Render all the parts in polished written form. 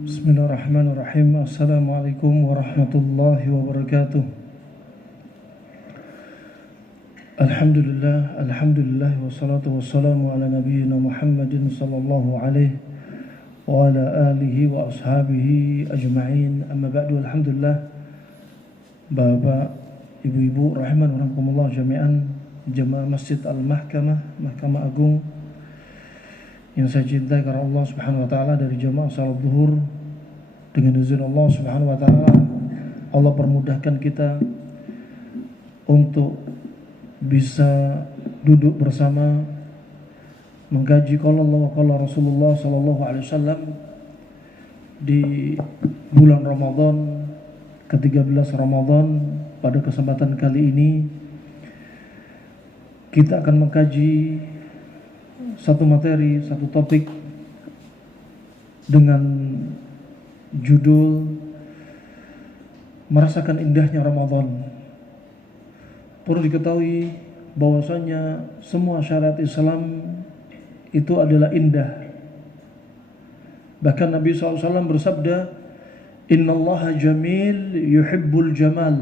Bismillahirrahmanirrahim. Assalamualaikum warahmatullahi wabarakatuh. Alhamdulillah wassalatu wassalamu ala nabiyyina Muhammadin sallallahu alaihi wa ala alihi wa ashabihi ajma'in. Amma ba'du. Alhamdulillah, Bapak, Ibu-ibu rahimankumullah jami'an, jemaah Masjid Al-Mahkamah, Mahkamah Agung yang saya cintai karena Allah Subhanahu wa taala, dari jemaah salat zuhur. Dengan izin Allah Subhanahu wa taala, Allah permudahkan kita untuk bisa duduk bersama mengkaji qala Allah wa qala Rasulullah sallallahu alaihi wasallam di bulan Ramadan, ke-13 Ramadan. Pada kesempatan kali ini kita akan mengkaji satu materi, satu topik dengan judul merasakan indahnya Ramadan. Perlu diketahui bahwasanya semua syariat Islam itu adalah indah. Bahkan Nabi SAW bersabda, Innallaha jamil yuhibbul jamal.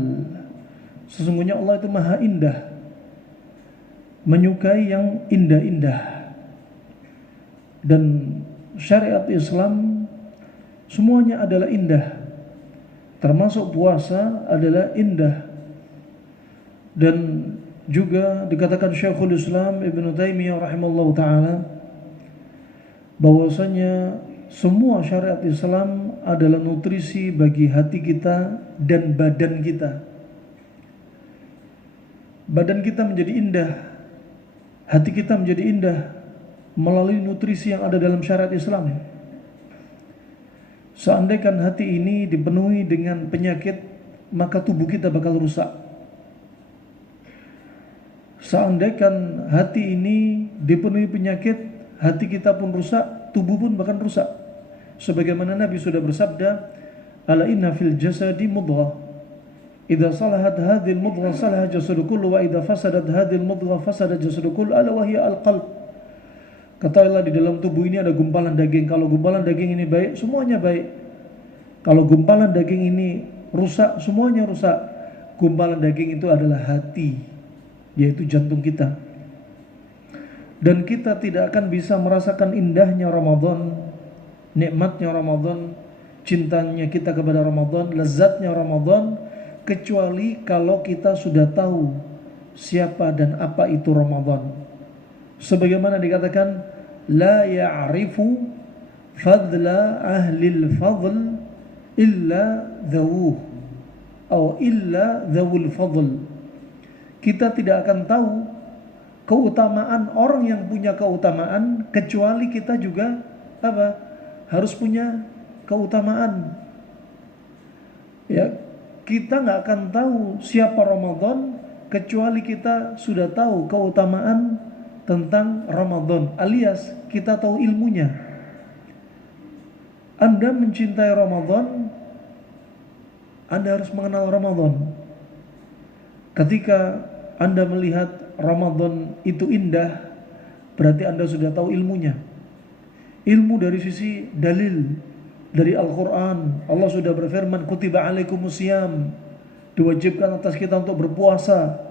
Sesungguhnya Allah itu maha indah, menyukai yang indah-indah. Dan syariat Islam semuanya adalah indah, termasuk puasa adalah indah. Dan juga dikatakan Syekhul Islam Ibnu Taimiyah rahimallahu taala bahwasanya semua syariat Islam adalah nutrisi bagi hati kita dan badan kita. Badan kita menjadi indah, hati kita menjadi indah melalui nutrisi yang ada dalam syariat Islam. Seandainya hati ini dipenuhi dengan penyakit, maka tubuh kita bakal rusak. Seandainya hati ini dipenuhi penyakit, hati kita pun rusak, tubuh pun bahkan rusak. Sebagaimana Nabi sudah bersabda, Ala inna fil jasadi mudghah, idza salahat hadhil mudghah salaha jasadu kullu, wa idza fasadat hadhil mudghah fasada jasadu kullu, ala wa hiya al-qalb. Katakanlah, di dalam tubuh ini ada gumpalan daging. Kalau gumpalan daging ini baik, semuanya baik. Kalau gumpalan daging ini rusak, semuanya rusak. Gumpalan daging itu adalah hati, yaitu jantung kita. Dan kita tidak akan bisa merasakan indahnya Ramadan, nikmatnya Ramadan, cintanya kita kepada Ramadan, lezatnya Ramadan, kecuali kalau kita sudah tahu siapa dan apa itu Ramadan. Sebagaimana dikatakan, la ya'rifu fadla ahlil fadl illa dhawuh atau illa dhawul fadl. Kita tidak akan tahu keutamaan orang yang punya keutamaan kecuali kita juga harus punya keutamaan. Ya, kita nggak akan tahu siapa Ramadan kecuali kita sudah tahu keutamaan tentang Ramadan, alias kita tahu ilmunya. Anda mencintai Ramadan, Anda harus mengenal Ramadan. Ketika Anda melihat Ramadan itu indah, berarti Anda sudah tahu ilmunya. Ilmu dari sisi dalil dari Al-Quran. Allah sudah berfirman, Kutiba alaikumusiyam, diwajibkan atas kita untuk berpuasa.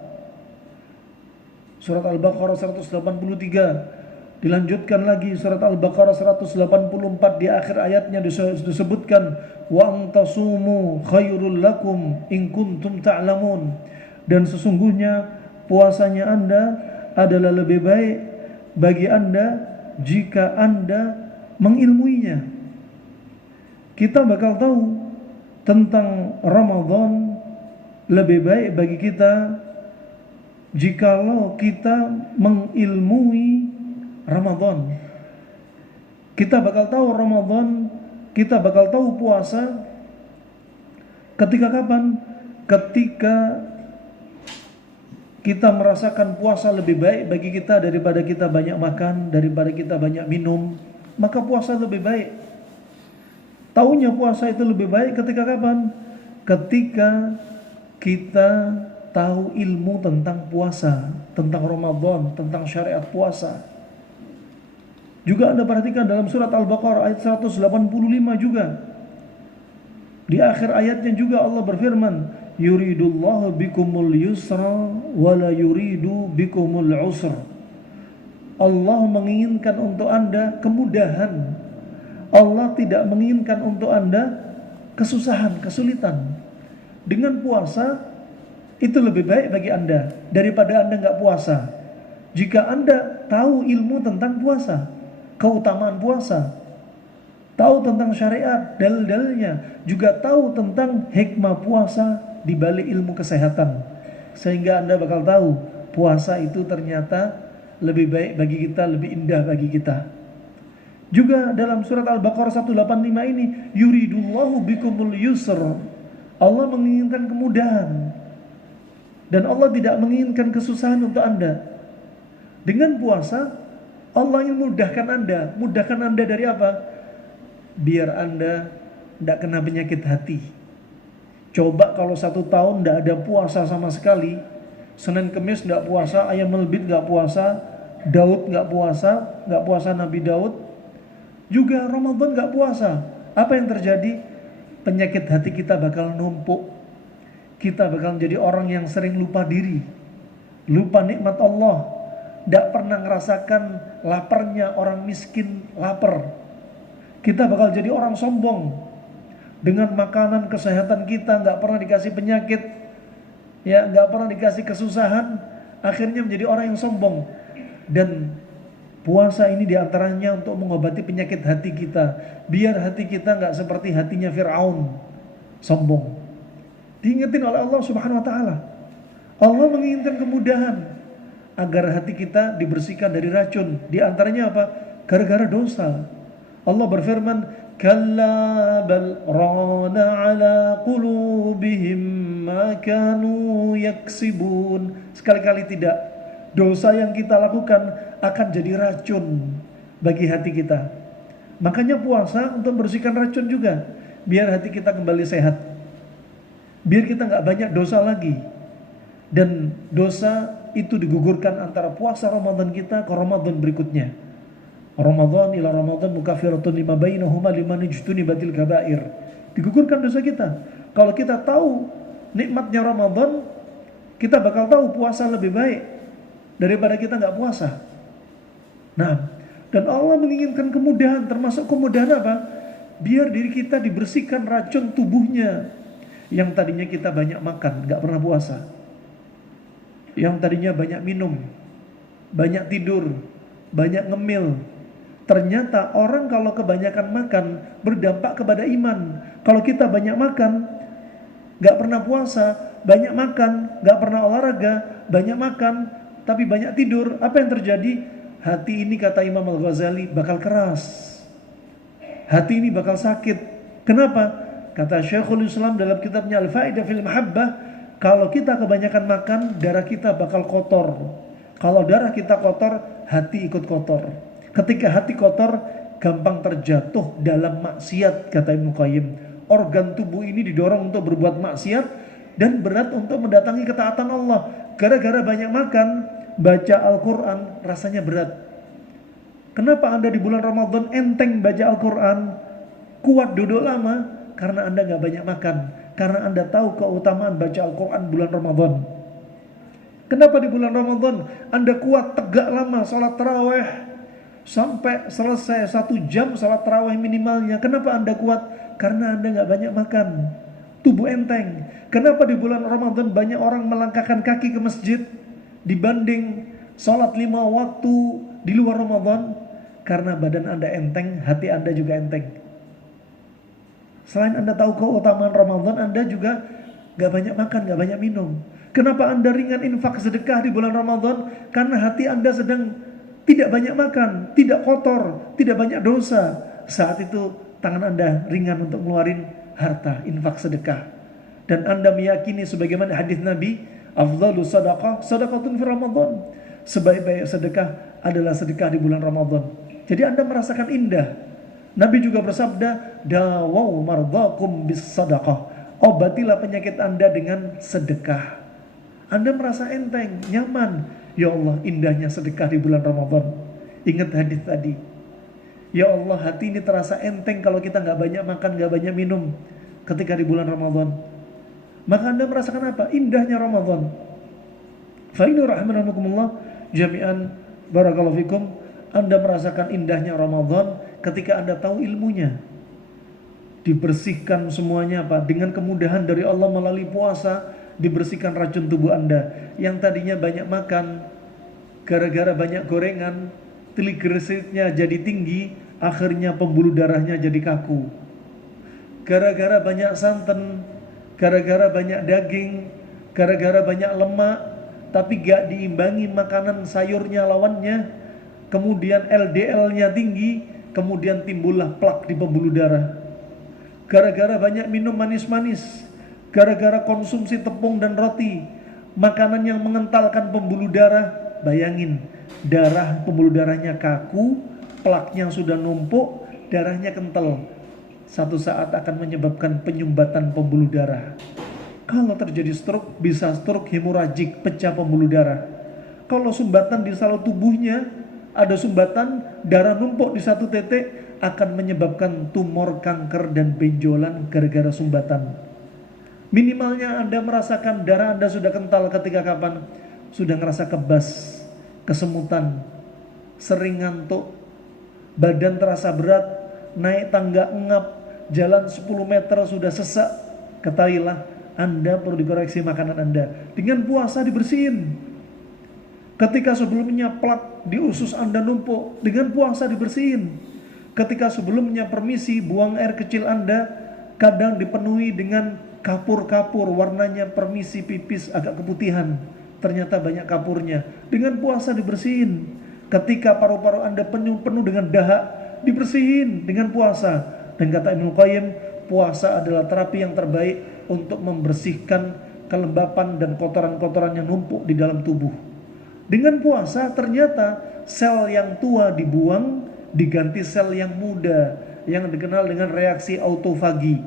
Surat Al-Baqarah 183. Dilanjutkan lagi surat Al-Baqarah 184, di akhir ayatnya disebutkan wa antasumu khairul lakum in kuntum ta'lamun. Dan sesungguhnya puasanya Anda adalah lebih baik bagi Anda jika Anda mengilmuinya. Kita bakal tahu tentang Ramadan lebih baik bagi kita jikalau kita mengilmui Ramadan. Kita bakal tahu Ramadan, kita bakal tahu puasa ketika kapan? Ketika kita merasakan puasa lebih baik bagi kita daripada kita banyak makan, daripada kita banyak minum, maka puasa lebih baik. Taunya puasa itu lebih baik ketika kapan? Ketika kita tahu ilmu tentang puasa, tentang Ramadan, tentang syariat puasa. Juga Anda perhatikan dalam surat Al-Baqarah ayat 185 juga. Di akhir ayatnya juga Allah berfirman, yuridullahu bikumul yusra wala yuridu bikumul usra. Allah menginginkan untuk Anda kemudahan. Allah tidak menginginkan untuk Anda kesusahan, kesulitan. Dengan puasa itu lebih baik bagi Anda daripada Anda nggak puasa. Jika Anda tahu ilmu tentang puasa, keutamaan puasa, tahu tentang syariat, dalil-dalilnya, juga tahu tentang hikmah puasa di balik ilmu kesehatan, sehingga Anda bakal tahu puasa itu ternyata lebih baik bagi kita, lebih indah bagi kita. Juga dalam surat Al-Baqarah 185 ini, yuridullahu bikumul yusr. Allah menginginkan kemudahan dan Allah tidak menginginkan kesusahan untuk Anda. Dengan puasa Allah ingin mudahkan Anda dari apa? Biar Anda tidak kena penyakit hati. Coba kalau 1 tahun tidak ada puasa sama sekali, Senin Kemis tidak puasa, Ayam Melbit tidak puasa, Daud tidak puasa Nabi Daud, juga Ramadan tidak puasa. Apa yang terjadi? Penyakit hati kita bakal numpuk. Kita bakal menjadi orang yang sering lupa diri, lupa nikmat Allah, tidak pernah ngerasakan laparnya orang miskin lapar. Kita bakal jadi orang sombong. Dengan makanan kesehatan kita nggak pernah dikasih penyakit, ya nggak pernah dikasih kesusahan, akhirnya menjadi orang yang sombong. Dan puasa ini diantaranya untuk mengobati penyakit hati kita, biar hati kita nggak seperti hatinya Fir'aun, sombong. Diingetin oleh Allah Subhanahu Wa Taala. Allah menginginkan kemudahan agar hati kita dibersihkan dari racun. Di antaranya apa? Gara-gara dosa. Allah berfirman, kalla bal rana ala qulubihim ma kanu yaksibun. Sekali-kali tidak. Dosa yang kita lakukan akan jadi racun bagi hati kita. Makanya puasa untuk membersihkan racun juga, biar hati kita kembali sehat, biar kita nggak banyak dosa lagi. Dan dosa itu digugurkan antara puasa Ramadan kita ke Ramadan berikutnya. Ramadan ila Ramadan mukaffiratun lima bainahuma liman ijtunibatil kabair. Digugurkan dosa kita. Kalau kita tahu nikmatnya Ramadan, kita bakal tahu puasa lebih baik daripada kita nggak puasa. Nah, dan Allah menginginkan kemudahan, termasuk kemudahan apa? Biar diri kita dibersihkan racun tubuhnya. Yang tadinya kita banyak makan, nggak pernah puasa. Yang tadinya banyak minum, banyak tidur, banyak ngemil. Ternyata orang kalau kebanyakan makan berdampak kepada iman. Kalau kita banyak makan, gak pernah puasa, banyak makan, gak pernah olahraga, banyak makan, tapi banyak tidur, apa yang terjadi? Hati ini, kata Imam Al-Ghazali, bakal keras. Hati ini bakal sakit. Kenapa? Kata Syekhul Islam dalam kitabnya Al-Fa'idah fil Mahabbah, kalau kita kebanyakan makan, darah kita bakal kotor. Kalau darah kita kotor, hati ikut kotor. Ketika hati kotor, gampang terjatuh dalam maksiat, kata Ibnu Qayyim. Organ tubuh ini didorong untuk berbuat maksiat dan berat untuk mendatangi ketaatan Allah. Gara-gara banyak makan, baca Al-Quran rasanya berat. Kenapa Anda di bulan Ramadan enteng baca Al-Quran, kuat duduk lama? Karena Anda gak banyak makan. Karena Anda tahu keutamaan baca Al-Quran bulan Ramadan. Kenapa di bulan Ramadan Anda kuat tegak lama salat tarawih sampai selesai 1 jam salat tarawih minimalnya? Kenapa Anda kuat? Karena Anda gak banyak makan, tubuh enteng. Kenapa di bulan Ramadan banyak orang melangkahkan kaki ke masjid dibanding salat 5 waktu di luar Ramadan? Karena badan Anda enteng, hati Anda juga enteng. Selain Anda tahu keutamaan Ramadan, Anda juga gak banyak makan, gak banyak minum. Kenapa Anda ringan infak sedekah di bulan Ramadan? Karena hati Anda sedang tidak banyak makan, tidak kotor, tidak banyak dosa. Saat itu tangan Anda ringan untuk ngeluarin harta, infak sedekah. Dan Anda meyakini sebagaimana hadis Nabi, afdhalu sadaqah sadaqatun fi Ramadan. Sebaik-baik sedekah adalah sedekah di bulan Ramadan. Jadi Anda merasakan indah. Nabi juga bersabda, dawau mardakum bis sadaqah. Obatilah penyakit Anda dengan sedekah. Anda merasa enteng, nyaman. Ya Allah, indahnya sedekah di bulan Ramadan. Ingat hadis tadi. Ya Allah, hati ini terasa enteng kalau kita gak banyak makan, gak banyak minum. ketika di bulan Ramadan. Maka Anda merasakan apa? Indahnya Ramadan. Fa inna rahmanakumullah jami'an barakallahu fikum. Anda merasakan indahnya Ramadan ketika Anda tahu ilmunya. Dibersihkan semuanya apa? Dengan kemudahan dari Allah melalui puasa, dibersihkan racun tubuh Anda. Yang tadinya banyak makan, gara-gara banyak gorengan, triglyceridnya jadi tinggi, akhirnya pembuluh darahnya jadi kaku. Gara-gara banyak santan, gara-gara banyak daging, gara-gara banyak lemak, tapi gak diimbangi makanan sayurnya lawannya, kemudian LDL-nya tinggi, kemudian timbullah plak di pembuluh darah. Gara-gara banyak minum manis-manis, gara-gara konsumsi tepung dan roti, makanan yang mengentalkan pembuluh darah, bayangin, pembuluh darahnya kaku, plaknya sudah numpuk, darahnya kental. Satu saat akan menyebabkan penyumbatan pembuluh darah. Kalau terjadi stroke, bisa stroke hemoragik, pecah pembuluh darah. Kalau sumbatan di saluran tubuhnya, ada sumbatan, darah numpuk di satu titik, akan menyebabkan tumor, kanker, dan benjolan gara-gara sumbatan. Minimalnya Anda merasakan darah Anda sudah kental ketika kapan? Sudah ngerasa kebas, kesemutan, sering ngantuk, badan terasa berat, naik tangga ngap, jalan 10 meter sudah sesak. Ketahuilah Anda perlu dikoreksi makanan Anda. Dengan puasa dibersihin. Ketika sebelumnya plak di usus Anda numpuk, dengan puasa dibersihin. Ketika sebelumnya permisi buang air kecil Anda kadang dipenuhi dengan kapur-kapur, warnanya permisi pipis agak keputihan, ternyata banyak kapurnya. Dengan puasa dibersihin. Ketika paru-paru Anda penuh dengan dahak, dibersihin dengan puasa. Dan kata Ibnu Qayyim, puasa adalah terapi yang terbaik untuk membersihkan kelembapan dan kotoran-kotoran yang numpuk di dalam tubuh. Dengan puasa ternyata sel yang tua dibuang, diganti sel yang muda, yang dikenal dengan reaksi autofagi.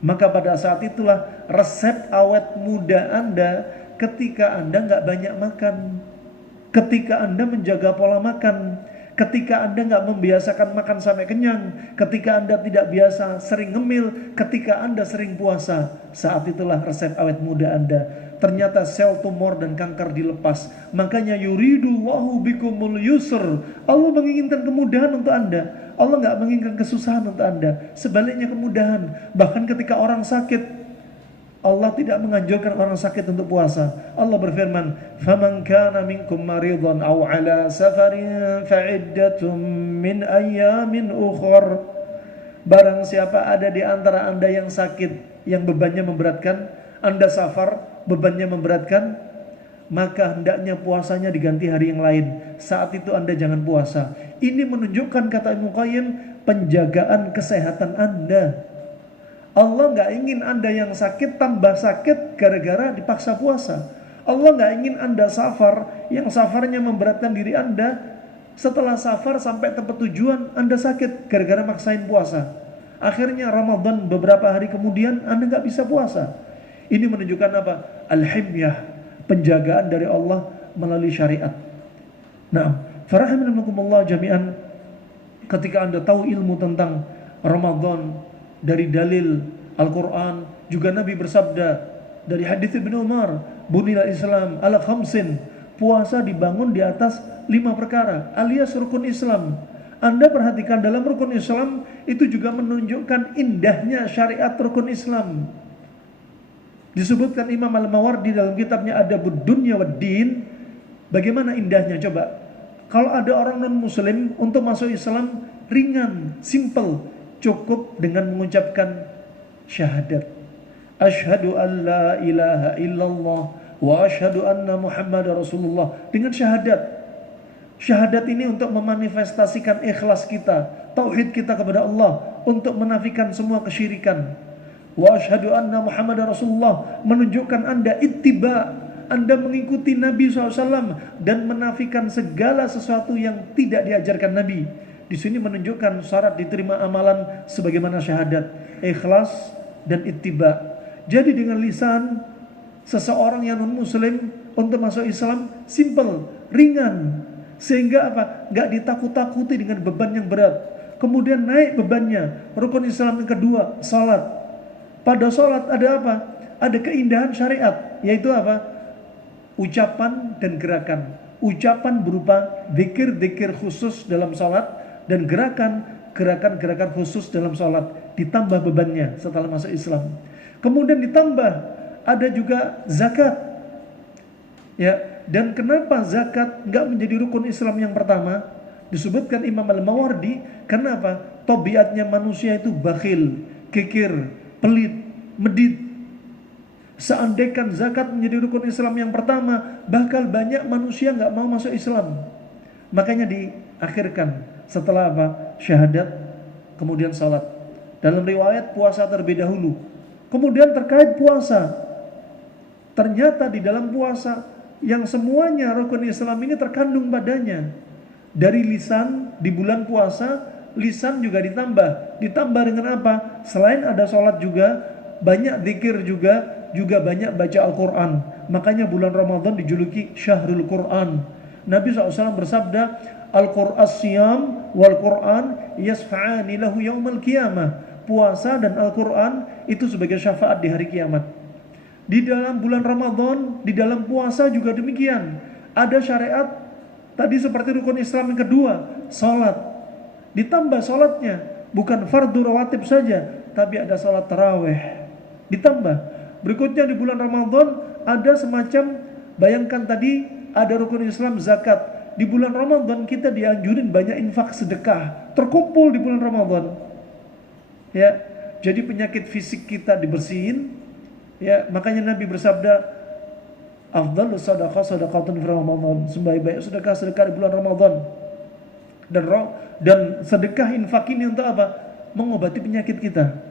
Maka pada saat itulah resep awet muda Anda ketika Anda nggak banyak makan, ketika Anda menjaga pola makan, ketika Anda nggak membiasakan makan sampai kenyang, ketika Anda tidak biasa sering ngemil, ketika Anda sering puasa, saat itulah resep awet muda Anda. Ternyata sel tumor dan kanker dilepas. Makanya yuridullahu bikumul yusr. Allah menginginkan kemudahan untuk Anda. Allah nggak menginginkan kesusahan untuk Anda. Sebaliknya kemudahan. Bahkan ketika orang sakit, Allah tidak menganjurkan orang sakit untuk puasa. Allah berfirman, "Faman kana minkum maridan aw ala safarin fa'iddatun min ayyamin ukhra." Barang siapa ada di antara Anda yang sakit, yang bebannya memberatkan, Anda safar, bebannya memberatkan, maka hendaknya puasanya diganti hari yang lain. Saat itu Anda jangan puasa. Ini menunjukkan, kata Ibnu Qayyim, penjagaan kesehatan Anda. Allah nggak ingin Anda yang sakit tambah sakit gara-gara dipaksa puasa. Allah nggak ingin Anda safar, yang safarnya memberatkan diri Anda. Setelah safar sampai tempat tujuan, Anda sakit gara-gara maksain puasa. Akhirnya Ramadan beberapa hari kemudian Anda nggak bisa puasa. Ini menunjukkan apa? Al-himyah, penjagaan dari Allah melalui syariat. Nah, farahimakumullah jami'an, ketika Anda tahu ilmu tentang Ramadan dari dalil Al-Quran, juga Nabi bersabda dari hadits Ibnu Umar, bunilal Islam ala khamsin, puasa dibangun di atas 5 perkara alias rukun Islam. Anda perhatikan dalam rukun Islam itu juga menunjukkan indahnya syariat rukun Islam. Disebutkan Imam Al-Mawardi dalam kitabnya Adabud Dunya wad Din, bagaimana indahnya coba. Kalau ada orang non-muslim untuk masuk Islam ringan, simple, cukup dengan mengucapkan syahadat. Asyhadu an la ilaha illallah wa asyhadu anna Muhammadar Rasulullah. Dengan syahadat. Syahadat ini untuk memanifestasikan ikhlas kita, tauhid kita kepada Allah, untuk menafikan semua kesyirikan. Wa asyhadu anna Muhammadar Rasulullah, menunjukkan Anda ittiba, Anda mengikuti Nabi SAW dan menafikan segala sesuatu yang tidak diajarkan Nabi. Di sini menunjukkan syarat diterima amalan sebagaimana syahadat, ikhlas dan ittiba. Jadi dengan lisan seseorang yang non muslim untuk masuk Islam simple, ringan, sehingga apa? Gak ditakut-takuti dengan beban yang berat. Kemudian naik bebannya. Rukun Islam yang kedua, salat. Pada sholat ada apa? Ada keindahan syariat, yaitu apa? Ucapan dan gerakan. Ucapan berupa zikir-zikir khusus dalam sholat, dan gerakan-gerakan khusus dalam sholat. Ditambah bebannya setelah masuk Islam. Kemudian ditambah ada juga zakat. Ya, dan kenapa zakat nggak menjadi rukun Islam yang pertama? Disebutkan Imam Al-Mawardi, karena apa? Tabiatnya manusia itu bakhil, kikir, pelit, medit. Seandainya zakat menjadi rukun Islam yang pertama, bakal banyak manusia nggak mau masuk Islam. Makanya diakhirkan setelah apa? Syahadat, kemudian salat. Dalam riwayat puasa terlebih dahulu. Kemudian terkait puasa, ternyata di dalam puasa yang semuanya rukun Islam ini terkandung padanya. Dari lisan di bulan puasa, lisan juga ditambah dengan apa? Selain ada sholat juga, banyak zikir juga banyak baca Al-Quran. Makanya bulan Ramadan dijuluki Syahrul Quran. Nabi SAW bersabda, Al-Qur'an siyam wal Quran yasfa'ani lahu yaumal qiyamah. Puasa dan Al-Quran itu sebagai syafaat di hari kiamat. Di dalam bulan Ramadan, di dalam puasa juga demikian. Ada syariat tadi seperti rukun Islam yang kedua, salat. Ditambah salatnya, bukan fardu rawatib saja, tapi ada salat tarawih. Ditambah. Berikutnya di bulan Ramadan ada semacam, bayangkan tadi ada rukun Islam zakat. Di bulan Ramadan kita dianjurin banyak infak sedekah, terkumpul di bulan Ramadan. Ya, jadi penyakit fisik kita dibersihin. Ya, makanya Nabi bersabda, afdhalus sadaqah sadaqatun fi Ramadan. Sebaik-baik sedekah di bulan Ramadan. Dan sedekah infak ini untuk apa? Mengobati penyakit kita.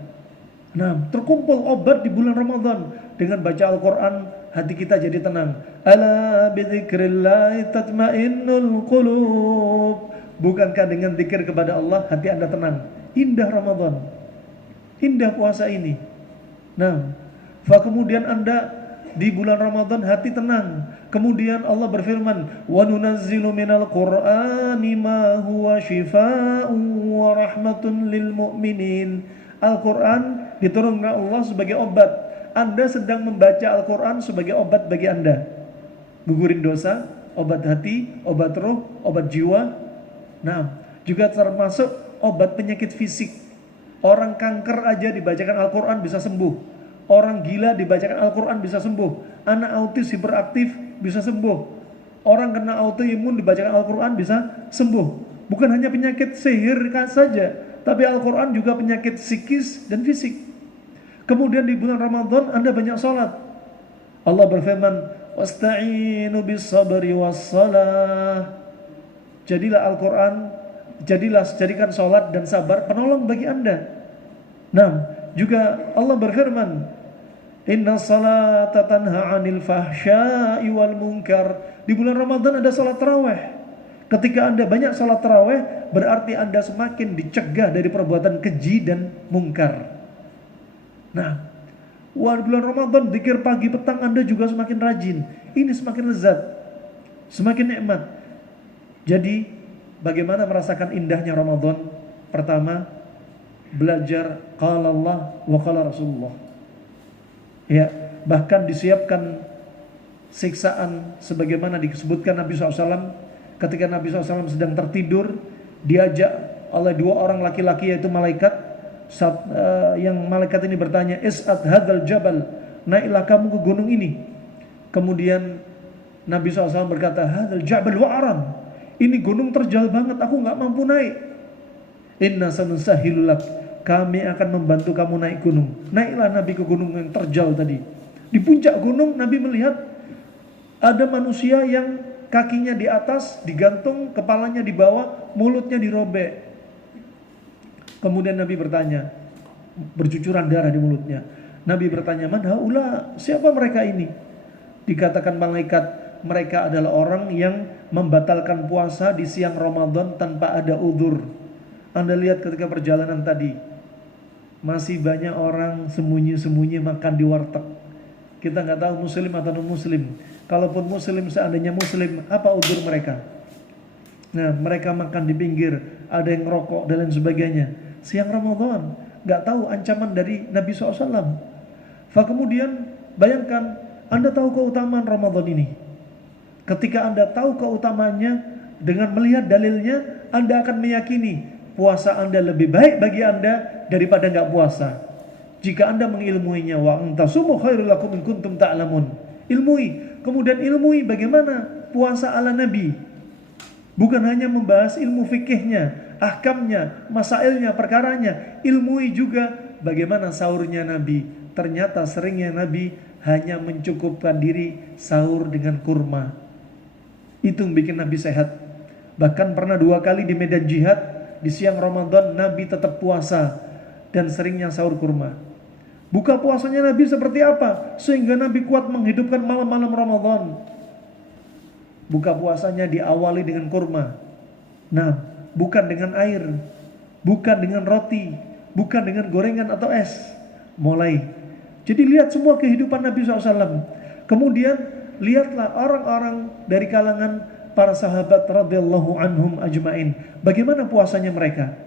Nah, terkumpul obat di bulan Ramadan. Dengan baca Al-Quran, hati kita jadi tenang. Ala bidzikrillah tatmainnul qulub. Bukankah dengan zikir kepada Allah hati Anda tenang? Indah Ramadan, indah puasa ini. Nah, kemudian Anda di bulan Ramadan hati tenang. Kemudian Allah berfirman, wa nunazzilu minal qur'ani ma huwa shifaa'un wa rahmatun lil mu'minin. Al-Quran diturunkan Allah sebagai obat. Anda sedang membaca Al-Quran sebagai obat bagi Anda. Gugurin dosa, obat hati, obat roh, obat jiwa. Nah, juga termasuk obat penyakit fisik. Orang kanker aja dibacakan Al-Quran bisa sembuh. Orang gila dibacakan Al-Quran bisa sembuh. Anak autis hiperaktif bisa sembuh. Orang kena autoimun dibacakan Al-Quran bisa sembuh. Bukan hanya penyakit sihir saja, tapi Al-Quran juga penyakit psikis dan fisik. Kemudian di bulan Ramadan Anda banyak sholat. Allah berfirman, wasta'inu bis sabri was salah. Jadilah Al-Quran, jadikan sholat dan sabar penolong bagi Anda. Nah, juga Allah berfirman, inna salata tanha 'anil fahsya'i wal munkar. Di bulan Ramadan ada salat tarawih. Ketika Anda banyak salat tarawih, berarti Anda semakin dicegah dari perbuatan keji dan mungkar. Nah, bulan Ramadan zikir pagi petang Anda juga semakin rajin. Ini semakin lezat, semakin nikmat. Jadi, bagaimana merasakan indahnya Ramadan? Pertama, belajar qala Allah wa qala Rasulullah. Ya, bahkan disiapkan siksaan sebagaimana disebutkan Nabi SAW. Ketika Nabi SAW sedang tertidur, diajak oleh dua orang laki-laki yaitu malaikat. Yang malaikat ini bertanya, is'ad hadzal jabal, naiklah kamu ke gunung ini. Kemudian Nabi SAW berkata, hadzal jabal wa'aran, ini gunung terjal banget, aku gak mampu naik. Inna sanusahilulak, kami akan membantu kamu naik gunung. Naiklah Nabi ke gunung yang terjal tadi. Di puncak gunung Nabi melihat ada manusia yang kakinya di atas digantung, kepalanya di bawah, mulutnya dirobek. Kemudian Nabi bertanya, bercucuran darah di mulutnya. Nabi bertanya, man haula, siapa mereka ini? Dikatakan malaikat, mereka adalah orang yang membatalkan puasa di siang Ramadan tanpa ada udzur. Anda lihat ketika perjalanan tadi, masih banyak orang sembunyi-sembunyi makan di warteg. Kita nggak tahu muslim atau non muslim. Kalaupun muslim, seandainya muslim, apa udzur mereka? Nah, mereka makan di pinggir, ada yang ngerokok dan lain sebagainya. Siang Ramadan, nggak tahu ancaman dari Nabi SAW. Kemudian bayangkan, Anda tahu keutamaan Ramadan ini. Ketika Anda tahu keutamaannya, dengan melihat dalilnya, Anda akan meyakini puasa Anda lebih baik bagi Anda daripada nggak puasa. Jika Anda mengilmuinya, wa antasumu khairul lakum in kuntum ta'lamun. Ilmui, kemudian ilmui bagaimana puasa ala Nabi. Bukan hanya membahas ilmu fikihnya, ahkamnya, masailnya, perkaranya. Ilmui juga bagaimana sahurnya Nabi. Ternyata seringnya Nabi hanya mencukupkan diri sahur dengan kurma. Itu yang bikin Nabi sehat. Bahkan pernah 2 kali di medan jihad, di siang Ramadan Nabi tetap puasa dan seringnya sahur kurma. Buka puasanya Nabi seperti apa? Sehingga Nabi kuat menghidupkan malam-malam Ramadan. Buka puasanya diawali dengan kurma. Nah, bukan dengan air, bukan dengan roti, bukan dengan gorengan atau es. Mulai. Jadi lihat semua kehidupan Nabi SAW. Kemudian lihatlah orang-orang dari kalangan para sahabat radhiyallahu anhum ajmain. Bagaimana puasanya mereka?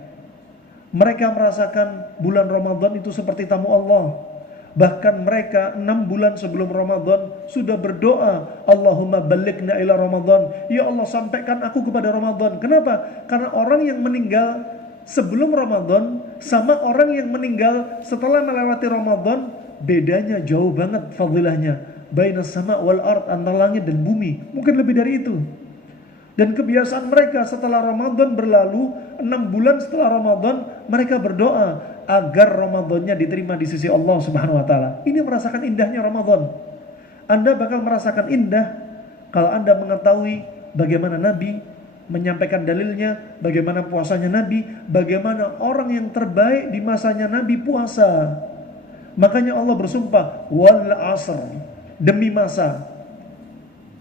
Mereka merasakan bulan Ramadan itu seperti tamu Allah. Bahkan mereka 6 bulan sebelum Ramadan sudah berdoa, Allahumma balighna ila Ramadan. Ya Allah, sampaikan aku kepada Ramadan. Kenapa? Karena orang yang meninggal sebelum Ramadan sama orang yang meninggal setelah melewati Ramadan, bedanya jauh banget fadilahnya. Bainas sama wal ard, antara langit dan bumi. Mungkin lebih dari itu. Dan kebiasaan mereka setelah Ramadan berlalu, 6 bulan setelah Ramadan, mereka berdoa agar Ramadannya diterima di sisi Allah Subhanahu wa taala. Ini merasakan indahnya Ramadan. Anda bakal merasakan indah kalau Anda mengetahui bagaimana Nabi menyampaikan dalilnya, bagaimana puasanya Nabi, bagaimana orang yang terbaik di masanya Nabi puasa. Makanya Allah bersumpah, wal asr, demi masa.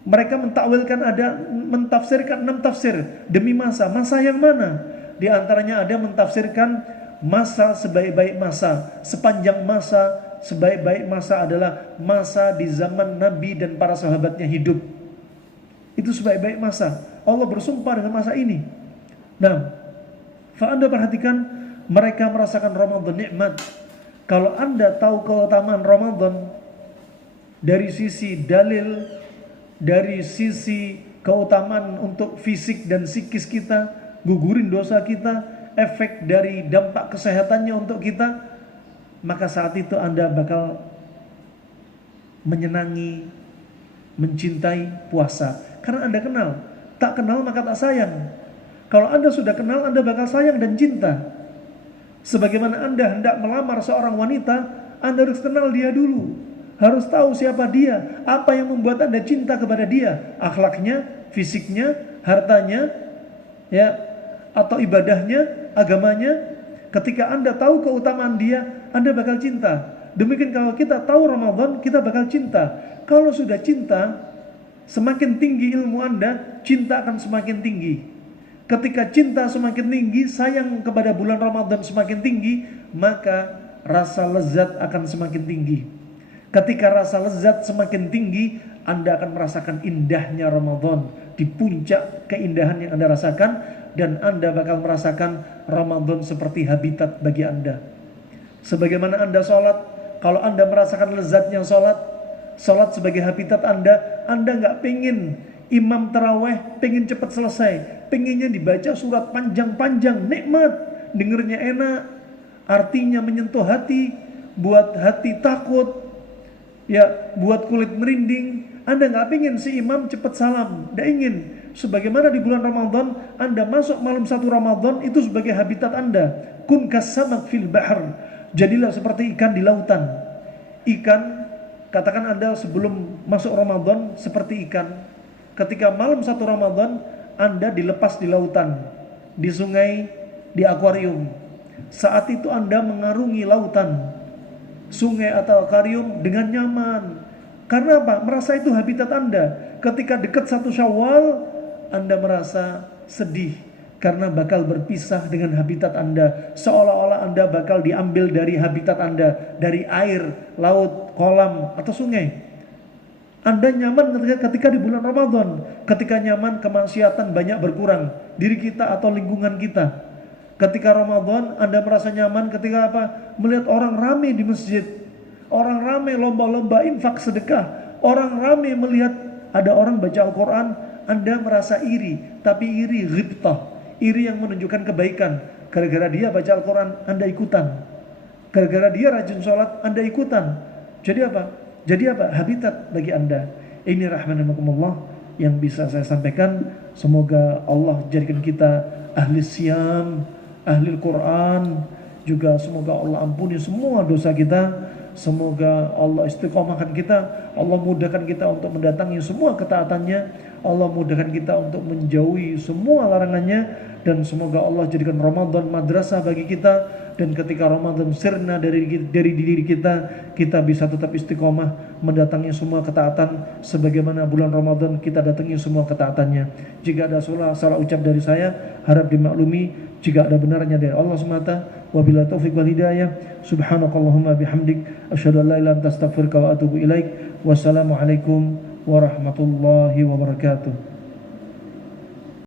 Mereka mentafsirkan 6 tafsir demi masa. Masa yang mana? Di antaranya ada mentafsirkan masa sebaik-baik masa, sepanjang masa, sebaik-baik masa adalah masa di zaman Nabi dan para sahabatnya hidup. Itu sebaik-baik masa. Allah bersumpah dengan masa ini. Nah, Anda perhatikan, mereka merasakan Ramadan nikmat. Kalau Anda tahu keutamaan Ramadan dari sisi dalil, dari sisi keutamaan untuk fisik dan psikis kita, gugurin dosa kita, efek dari dampak kesehatannya untuk kita, maka saat itu Anda bakal menyenangi, mencintai puasa. Karena Anda kenal, tak kenal maka tak sayang. Kalau Anda sudah kenal, Anda bakal sayang dan cinta. Sebagaimana Anda hendak melamar seorang wanita, Anda harus kenal dia dulu. Harus tahu siapa dia, apa yang membuat Anda cinta kepada dia, akhlaknya, fisiknya, hartanya, ya, atau ibadahnya, agamanya. Ketika Anda tahu keutamaan dia, Anda bakal cinta. Demikian kalau kita tahu Ramadan, kita bakal cinta. Kalau sudah cinta, semakin tinggi ilmu Anda, cinta akan semakin tinggi. Ketika cinta semakin tinggi, sayang kepada bulan Ramadan semakin tinggi, maka rasa lezat akan semakin tinggi. Ketika rasa lezat semakin tinggi, Anda akan merasakan indahnya Ramadan. Di puncak keindahan yang Anda rasakan, dan Anda bakal merasakan Ramadan seperti habitat bagi Anda. Sebagaimana Anda sholat, kalau Anda merasakan lezatnya sholat sebagai habitat Anda gak pengen imam taraweh pengen cepat selesai, pengennya dibaca surat panjang-panjang, nikmat, dengernya enak, artinya menyentuh hati, buat hati takut, ya, buat kulit merinding. Anda gak pengen si imam cepat salam, gak ingin. Sebagaimana di bulan Ramadan, Anda masuk malam 1 Ramadan, itu sebagai habitat Anda. Kun kasamak fil bahr, jadilah seperti ikan di lautan. Ikan, katakan Anda sebelum masuk Ramadan seperti ikan. Ketika malam 1 Ramadan, Anda dilepas di lautan, di sungai, di akuarium. Saat itu Anda mengarungi lautan, sungai atau akuarium dengan nyaman. Karena apa? Merasa itu habitat Anda. Ketika dekat 1 Syawal, Anda merasa sedih karena bakal berpisah dengan habitat Anda. Seolah-olah Anda bakal diambil dari habitat Anda, dari air, laut, kolam, atau sungai. Anda nyaman ketika di bulan Ramadan. Ketika nyaman, kemaksiatan banyak berkurang, diri kita atau lingkungan kita. Ketika Ramadan Anda merasa nyaman ketika apa? Melihat orang ramai di masjid, orang ramai lomba-lomba infak sedekah, orang ramai melihat ada orang baca Al-Quran, Anda merasa iri, tapi iri ghibtah, iri yang menunjukkan kebaikan. Gara-gara dia baca Al-Quran, Anda ikutan. Gara-gara dia rajin sholat, Anda ikutan. Jadi apa? Habitat bagi Anda. Ini rahmanakumullah yang bisa saya sampaikan. Semoga Allah jadikan kita ahli siyam, ahli Al-Quran. Juga semoga Allah ampuni semua dosa kita. Semoga Allah istiqomahkan kita, Allah mudahkan kita untuk mendatangi semua ketaatannya, Allah mudahkan kita untuk menjauhi semua larangannya, dan semoga Allah jadikan Ramadan madrasah bagi kita, dan ketika Ramadan sirna dari diri kita, kita bisa tetap istiqomah mendatangi semua ketaatan sebagaimana bulan Ramadan kita datangi semua ketaatannya. Jika ada salah ucap dari saya, harap dimaklumi. Jika ada benarnya dari Allah semata. Wabillahi taufiq wal hidayah. Subhanakallahumma bihamdik asyhadu an la ilaha illa anta astaghfiruka wa atubu ilaik. Wassalamualaikum warahmatullahi wabarakatuh.